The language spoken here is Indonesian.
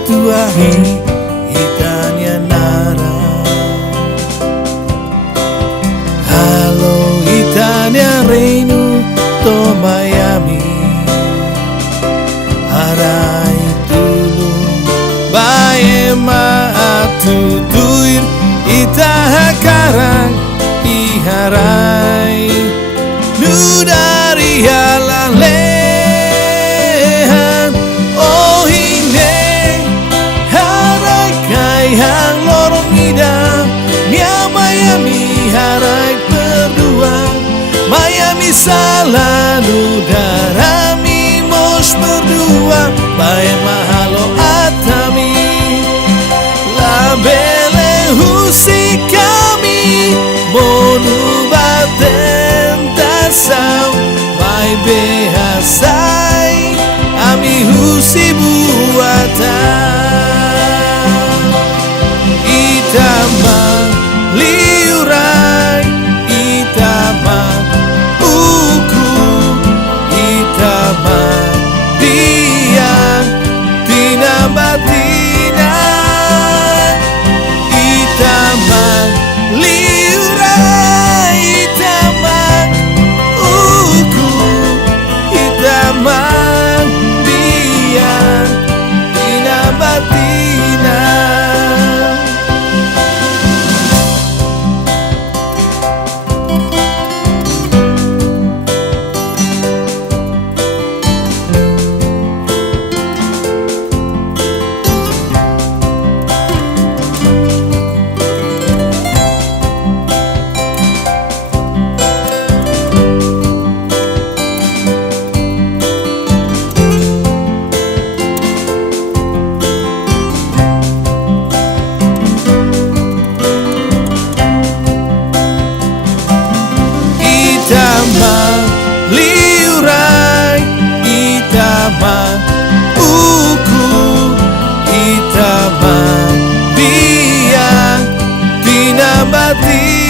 atuahi hitanya nara. Halo hitanya reinu to Miami, harai tulung bae maatu tuir ita hakarang iharai nu dari halalehan. Oh hine harai kai hang lorong ida nia Miami, harai berdua Miami selalu darami mos berdua bae mahalo atami la bele husi kami monu baten tasau mai behasai ami husi buatan itama liurai itama uku itama diam tina batina itama liurai itama uku itama diam tina batina. Itama liurai itama uku itama biang tina batin.